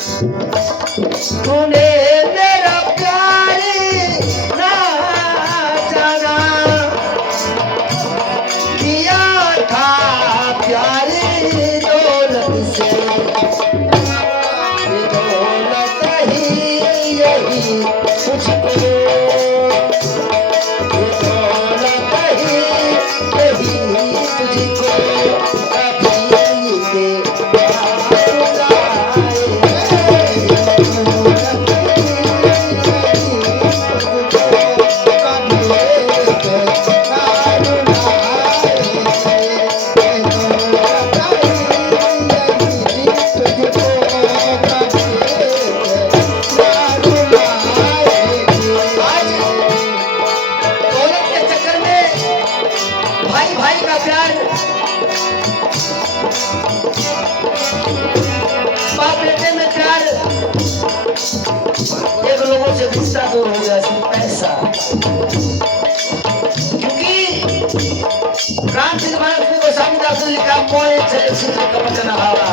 तूने मेरा प्यार ना जाना, किया था प्यार दौलत से, ये दौलत ही यही तुझको, ये दौलत ही यही तुझको कभी के एक लोगों से रिश्ता दूर हो गया, सिर्फ पैसा। क्योंकि रामचंद्र महाराज गोस्वामी दास ने लिखा मोहे क्षेत्र का वचन हारा,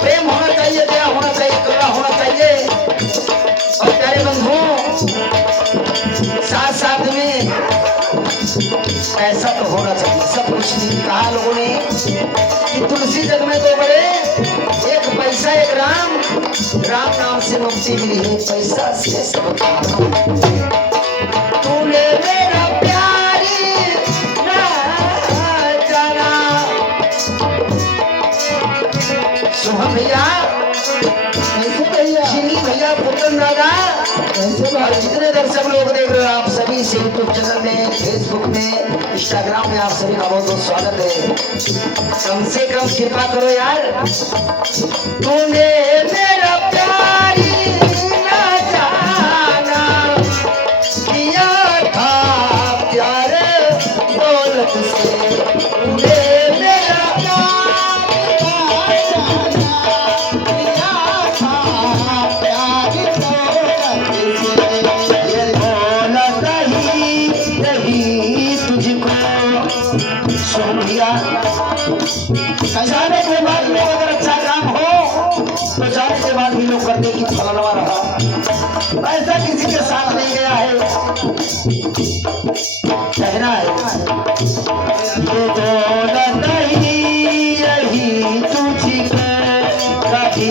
प्रेम होना चाहिए, दया होना चाहिए, करुणा होना चाहिए। और प्यारे बंधुओं, साथ साथ में पैसा तो होना चाहिए, सब कुछ नहीं। कहा लोगों ने कि तुलसी जग में तो बड़े, एक पैसा एक राम, राम नाम से मुक्ति मिली है, पैसा से सब। तूने मेरा प्यार ना जाना। शुभम भैया, चिनी भैया, पुतन दादा, और जितने दर्शक लोग देख रहे हो आप सभी से यूट्यूब चैनल में, फेसबुक में, इंस्टाग्राम में, आप सभी का बहुत बहुत स्वागत है। कम से कम कृपा करो यार। तूने मेरा प्यार ना जाना, किया था प्यार दौलत से, तूने मेरा जाने के बाद में अगर अच्छा काम हो तो जाने के बाद भी लोग करते कि फलाना रहा, ऐसा किसी के साथ नहीं गया है। कहना है ये दौलत ही यही तुझको कभी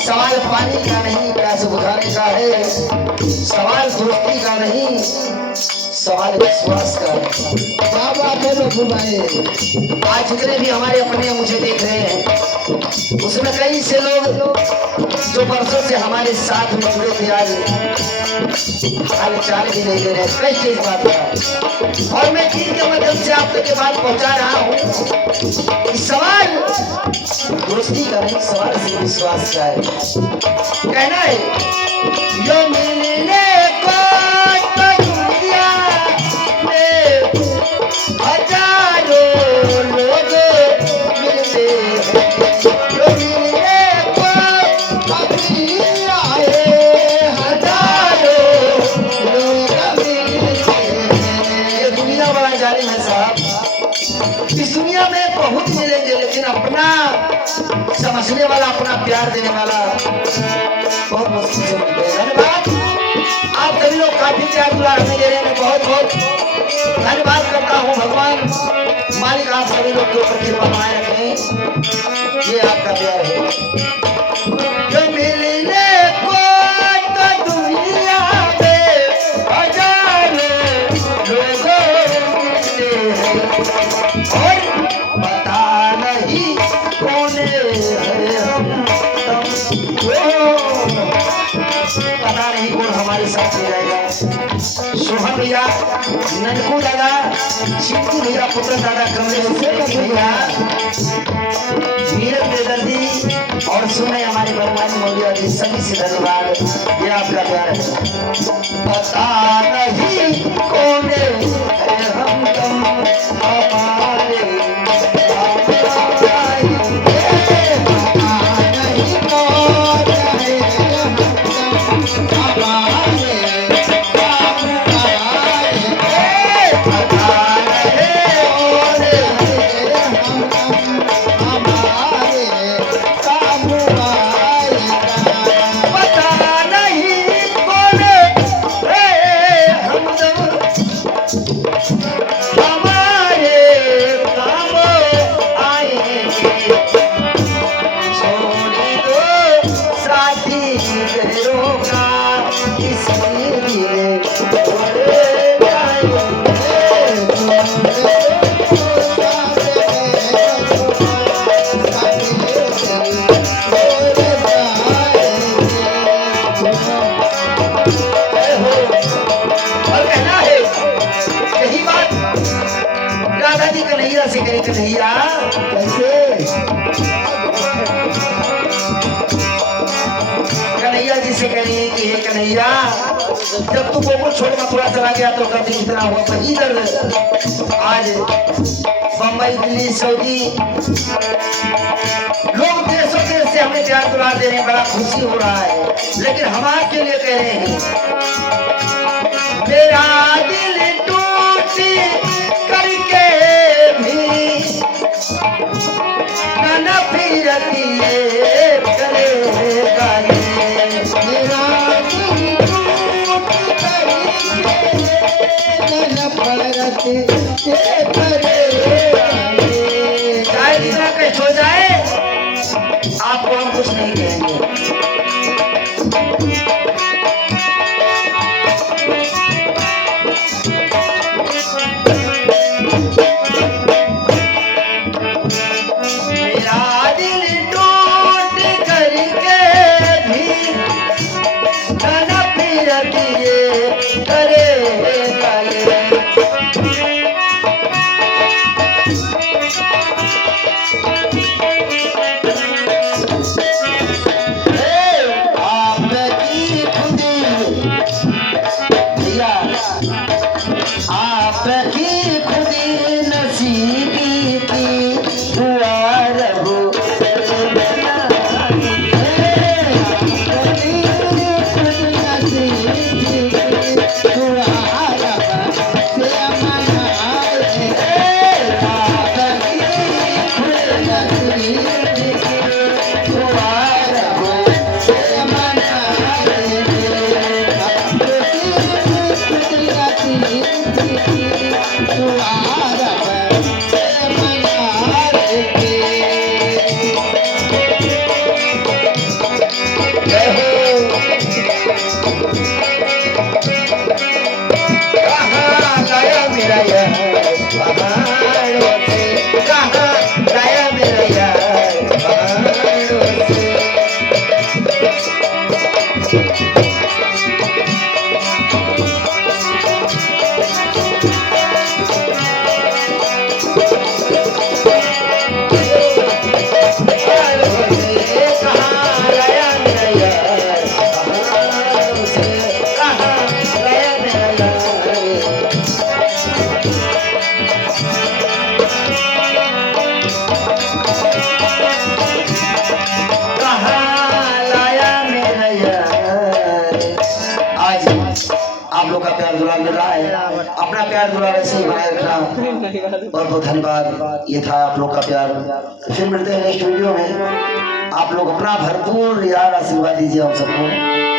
सवाल पानी का नहीं, प्यास बुझाने का है। सवाल दोस्ती का नहीं, सवाल विश्वास का है। क्या बात है प्रभु भाई। आज जितने भी हमारे अपने मुझे देख रहे हैं, उसमें कई से लोग जो वर्षों से हमारे साथ में जुड़े थे, आज हाल चाल भी नहीं दे रहे। कैसे इस बात का, और मैं चीज के माध्यम से आप तक के बात पहुंचा रहा हूँ। सवाल दोस्ती का नहीं, सवाल से विश्वास का है। कहना है यो मिलने को तो दुनिया में हजारों लोग मिलते हैं, यो मिलने को कभी आए हजारों लोग मिलते हैं। ये दुनिया बड़ा जालिम है साहब। इस दुनिया में बहुत मिलेंगे, लेकिन अपना समझने वाला, अपना प्यार देने वाला बहुत मुश्किल से मिलते हैं। धन्यवाद, आप सभी लोग काफी प्यार दुलार हमें दे रहे हैं, बहुत बहुत धन्यवाद करता हूँ। भगवान मालिक आप सभी लोग के ऊपर कृपा बनाए रखें, ये आपका प्यार है। साथ हो जाएगा। सोहन भैया, ननकू दादा, चिंटू भैया, पुत्र दादा, कमलेश भैया, नीरज बेदर्दी और सुने हमारे भगवान मौलिया जी, सभी से धन्यवाद। ये आपका प्यार है। पता नहीं कौन है हम तुम हमारे से कहीं कन्हैया कैसे कन्हैया जी से कहिए कि हे कन्हैया, जब तू गोकुल छोड़ मथुरा चला गया तो कभी इतना हुआ वही दर्द आज बम्बई, दिल्ली, सऊदी लोग देशों देश से हमें प्यार दुला दे रहे हैं, बड़ा खुशी हो रहा है। लेकिन हम आपके लिए कह रहे हैं, मेरा दिल टूट करके न फिरती करेगा मेरा दिल टूट करके चाहे जितना कष्ट हो जाए, आपको हम कुछ नहीं कहेंगे। अपना प्यार दुलार ऐसे ही बनाए रखना। बहुत बहुत धन्यवाद। ये था आप लोग का प्यार। फिर मिलते हैं नेक्स्ट वीडियो में। आप लोग अपना भरपूर यार आशीर्वाद दीजिए हम सबको।